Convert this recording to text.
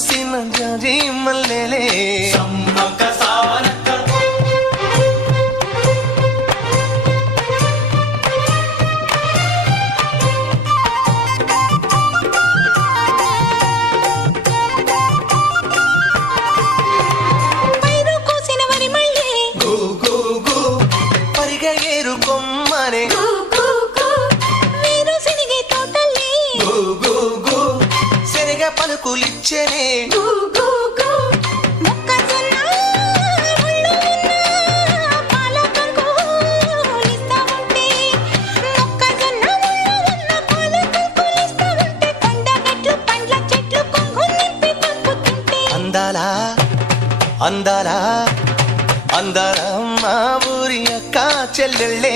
పూసిన జాజి మల్లెలే సమ్మక సారక్క పైరు కోసిన వరి మళ్ళీ గు గు గు పరిగ ఏరు కొమ్మనే కు కు కు వీరు సినిగే తోటల్లి గు గు గు సెరగ పలుకులిచ్చనే కు కు కు మొక్కజొన్న ముళ్ళు ఉన్న పాలకంకు లిస్తా ఉంటే మొక్కజొన్న ముళ్ళు ఉన్న పాలకంకు లిస్తా ఉంటే కొండగట్లు పండ్ల చెట్లు కొంగు నింపి పంపుతుంటే అందాల అందాల అందాల మా ఊరి అక్క చెల్లెళ్ళే